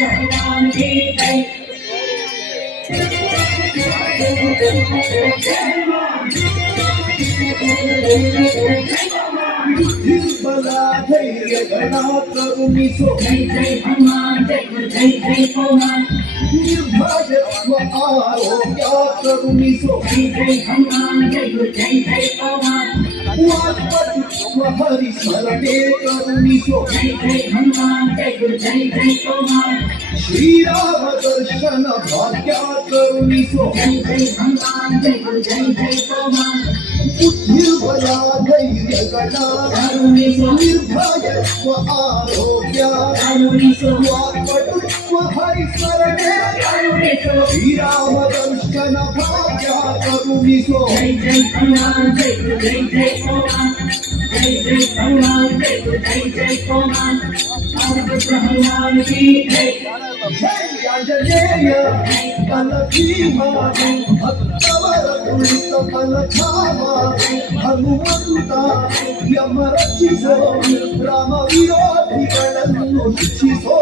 भगवान की जय। बला धैर्य गणा करुणी सो जय जय हनुमान जय जय जय पवन। निर्भयत्व आरोग्या करुणी सो जय जय हनुमान जय जय जय पवन। वाक्पटुत्व हरिस्मरणे करुणी सो जय जय हनुमान जय जय जय पवन। श्रीराम दर्शन भाग्या करुणी सो जय जय हनुमान जय जय जय पवन। बुद्धिर्बला धैर्य गणा करुणी सो निर्भयत्व आरोग्या करुणी सो वाक्पटुत्व हरिस्मरणे करुणी सो। श्रीराम दर्शन भाग्या करुणी सो जय जय हनुमान जय जय जय पवन। जय जय हनुमान जय जय जय पवन। हनुमान की जय। जय आंजनेय बल भीमा भक्तवर तुलित बल धामा हनुमंता यम रक्षिसो राम विरोधिಗಳನ್ನು ಶಿಕ್ಷಿಸೋ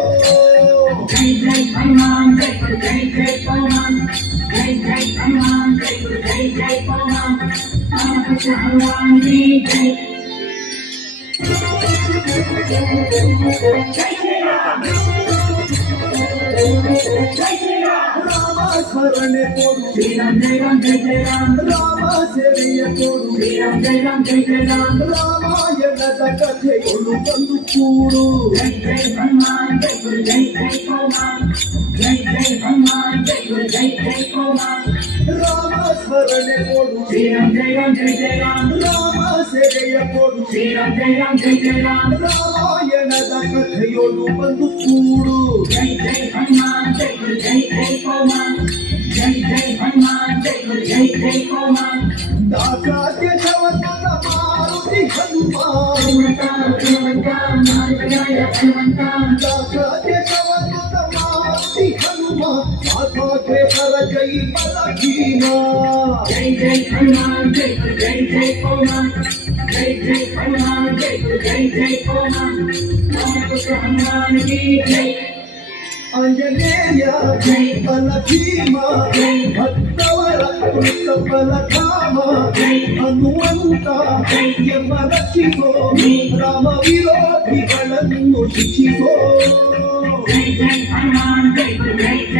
जय जय हनुमान जय जय जय पवन। जय जय हनुमान जय जय जय पवन। हनुमान की जय। जय श्री राम जय श्री राम। ರಾಮ ಸ್ಮರಣೆ ಕೊಡು श्री राम जय राम जय जय राम। ರಾಮ ಸೇವೆಯ ಕೊಡು श्री राम जय राम जय जय राम। ರಾಮಾಯಣದ ಕಥೆಗಳು ಬಂದು ಕೂಡು जय जय हनुमान जय जय जय पवन। जय जय हनुमान जय जय जय पवन। ರಾಮ ಸ್ಮರಣೆ ಕೊಡು श्री राम जय राम जय जय राम। ರಾಮ ಸೇವೆಯ ಕೊಡು श्री राम जय राम जय जय राम। ರಾಮಾಯಣದ ಕಥೆಯೊಳು ಬಂದು ಕೂಡು जय जय हनुमान जय जय जय पवन। जय जय हनुमान जय जय जय पवन। ದಾಸಾಧ್ಯ ಶವನದ ಮಾರುತಿ ಹನುಮಾನ್ हनुमंता हनुमंता मारुतियाय हनुमंता। ದಾಸಾಧ್ಯ ಶವನದ ಮಾರುತಿ ಹನುಮಾನ್ ಆಸಾಧ್ಯ ಹರ ಜೈ ಬಲ ಭೀಮಾ जय जय हनुमान जय जय जय पवन। जय जय हनुमान जय जय जय पवन। हनुमान की जय। ಆಂಜನೇಯ ಜೈ ಬಲ ಭೀಮಾ ಭಕ್ತವರ ಕುಳಿತ ಬಲ ಧಾಮ ಹನುಮಂತ ಯಮ ರಕ್ಷಿಸೋ ರಾಮ ವಿರೋಧಿಗಳನ್ನು ಶಿಕ್ಷಿಸೋ जय जय हनुमान जय जय